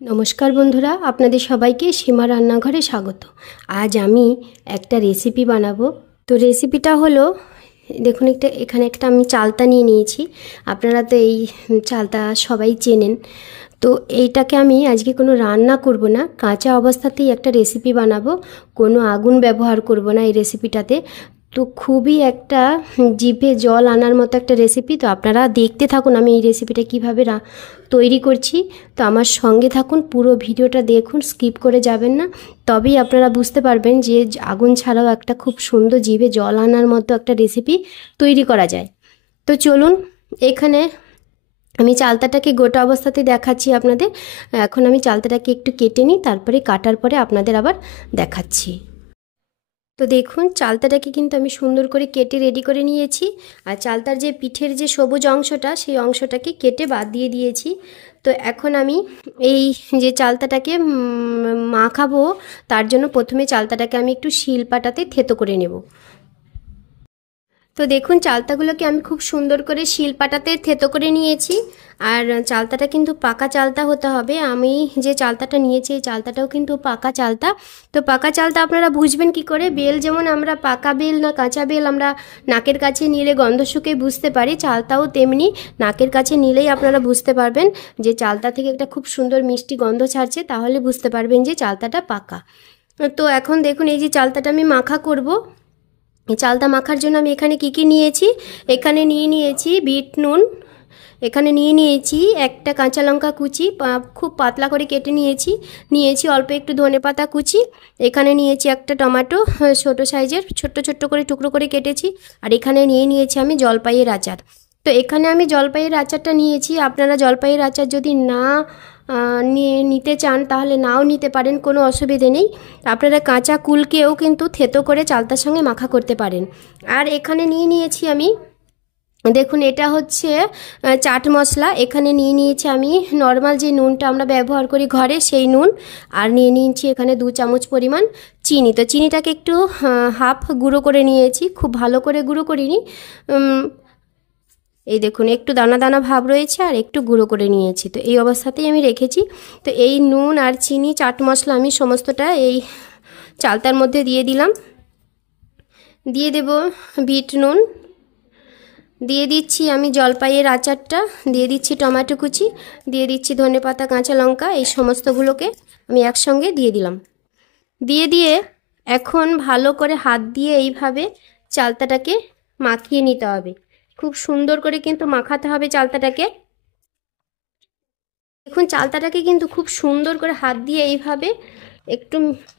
নমস্কার বন্ধুরা, আপনাদের সবাইকে সীমা রান্নাঘরে স্বাগত। আজ আমি একটা রেসিপি বানাবো। তো রেসিপিটা হলো, দেখুন এখানে একটা আমি চালতা নিয়ে নিয়েছি। আপনারা তো এই চালতা সবাই চেনেন। তো এইটাকে আমি আজকে কোনো রান্না করব না, কাঁচা অবস্থাতেই একটা রেসিপি বানাবো। কোনো আগুন ব্যবহার করব না এই রেসিপিটাতে। তো খুবই একটা জিভে জল আনার মতো একটা রেসিপি। তো আপনারা দেখতে থাকুন আমি এই রেসিপিটা কীভাবে তৈরি করছি। তো আমার সঙ্গে থাকুন, পুরো ভিডিওটা দেখুন, স্কিপ করে যাবেন না। তবেই আপনারা বুঝতে পারবেন যে আগুন ছাড়াও একটা খুব সুন্দর জিভে জল আনার মতো একটা রেসিপি তৈরি করা যায়। তো চলুন, এখানে আমি চালতাটাকে গোটা অবস্থাতে দেখাচ্ছি আপনাদের। এখন আমি চালতাটাকে একটু কেটে নিই, তারপরে কাটার পরে আপনাদের আবার দেখাচ্ছি। তো দেখুন, চালতাটাকে কিন্তু আমি সুন্দর করে কেটে রেডি করে নিয়েছি। আর চালতার যে পিঠের যে সবুজ অংশটা, সেই অংশটাকে কেটে বাদ দিয়ে দিয়েছি। তো এখন আমি এই যে চালতাটাকে মাখাবো, তার জন্য প্রথমে চালতাটাকে আমি একটু শিলপাটাতে থেতো করে নেব। তো দেখুন, চালতাগুলোকে আমি খুব সুন্দর করে শিলপাটাতে থেতো করে নিয়েছি। আর চালতাটা কিন্তু পাকা চালতা হতে হবে। আমি যে চালতাটা নিয়েছি এই চালতাটাও কিন্তু পাকা চালতা। তো পাকা চালতা আপনারা বুঝবেন কি করে? বেল যেমন আমরা পাকা বেল না কাঁচা বেল আমরা নাকের কাছে নিলে গন্ধ শুকে বুঝতে পারি, চালতাও তেমনি নাকের কাছে নিলেই আপনারা বুঝতে পারবেন যে চালতা থেকে একটা খুব সুন্দর মিষ্টি গন্ধ ছাড়ছে, তাহলে বুঝতে পারবেন যে চালতাটা পাকা। তো এখন দেখুন, এই যে চালতাটা আমি মাখা করব। চালতা মাখার জন্য আমি এখানে কি নিয়েছি, এখানে নিয়েছি বিট নুন, এখানে নিয়েছি একটা কাঁচা লঙ্কা কুচি, খুব পাতলা করে কেটে নিয়েছি অল্প একটু ধনেপাতা কুচি, এখানে নিয়েছি একটা টমেটো ছোটো সাইজের, ছোট্ট করে টুকরো করে কেটেছি। আর এখানে নিয়েছি আমি জলপাইয়ের আচার। তো এখানে আমি জলপাইয়ের আচারটা নিয়েছি। আপনারা জলপাইয়ের আচার যদি না নিতে চান তাহলে নাও নিতে পারেন, কোনো অসুবিধে নেই। আপনারা কাঁচা কুলকেও কিন্তু থেতো করে চালতার সঙ্গে মাখা করতে পারেন। আর এখানে নিয়েছি আমি, দেখুন এটা হচ্ছে চাট মশলা। এখানে নিয়েছি আমি নর্মাল যে নুনটা আমরা ব্যবহার করি ঘরে, সেই নুন। আর নিয়েছি এখানে 2 চামচ পরিমাণ চিনি। তো চিনিটাকে একটু হাফ গুঁড়ো করে নিয়েছি, খুব ভালো করে গুঁড়ো করিনি। এই দেখুন, একটু দানা দানা ভাব রয়েছে আর একটু গুঁড়ো করে নিয়েছি। তো এই অবস্থাতেই আমি রেখেছি। তো এই নুন আর চিনি চাট মশলা আমি সমস্তটা এই চালতার মধ্যে দিয়ে দিলাম। দিয়ে দেব বিট নুন, দিয়ে দিচ্ছি আমি জলপাইয়ের আচারটা, দিয়ে দিচ্ছি টমেটো কুচি, দিয়ে দিচ্ছি ধনেপাতা কাঁচা লঙ্কা। এই সমস্তগুলোকে আমি একসঙ্গে দিয়ে দিলাম। দিয়ে এখন ভালো করে হাত দিয়ে এইভাবে চালতাটাকে মাখিয়ে নিতে হবে। খুব সুন্দর করে কিন্তু মাখাতে হবে চালতাটাকে। দেখুন, চালতাটাকে কিন্তু খুব সুন্দর করে হাত দিয়ে এইভাবে একটু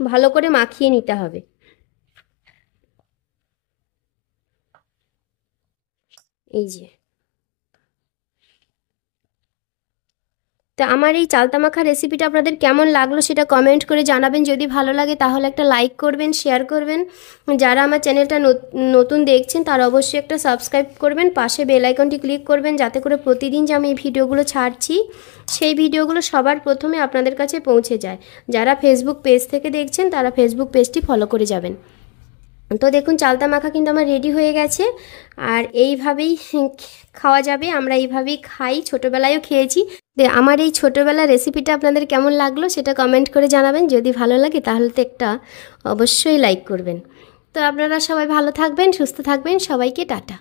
ভালো করে মাখিয়ে নিতে হবে। এই যে, তো আমার এই চালতা মাখা রেসিপিটা আপনাদের কেমন লাগলো সেটা কমেন্ট করে জানাবেন। যদি ভালো লাগে তাহলে একটা লাইক করবেন, শেয়ার করবেন। যারা আমার চ্যানেলটা নতুন দেখছেন তারা অবশ্যই একটা সাবস্ক্রাইব করবেন, পাশে বেল আইকনটি ক্লিক করবেন, যাতে করে প্রতিদিন যে আমি এই ভিডিওগুলো ছাড়ছি সেই ভিডিওগুলো সবার প্রথমে আপনাদের কাছে পৌঁছে যায়। যারা ফেসবুক পেজ থেকে দেখছেন তারা ফেসবুক পেজটি ফলো করে যাবেন। তো দেখুন, চালতা মাখা কিন্তু আমার রেডি হয়ে গেছে। আর এইভাবেই খাওয়া যাবে, আমরা এইভাবেই খাই, ছোটোবেলায়ও খেয়েছি। আমার এই ছোটোবেলার রেসিপিটা আপনাদের কেমন লাগলো সেটা কমেন্ট করে জানাবেন। যদি ভালো লাগে তাহলে তো একটা অবশ্যই লাইক করবেন। তো আপনারা সবাই ভালো থাকবেন, সুস্থ থাকবেন, সবাইকে টাটা।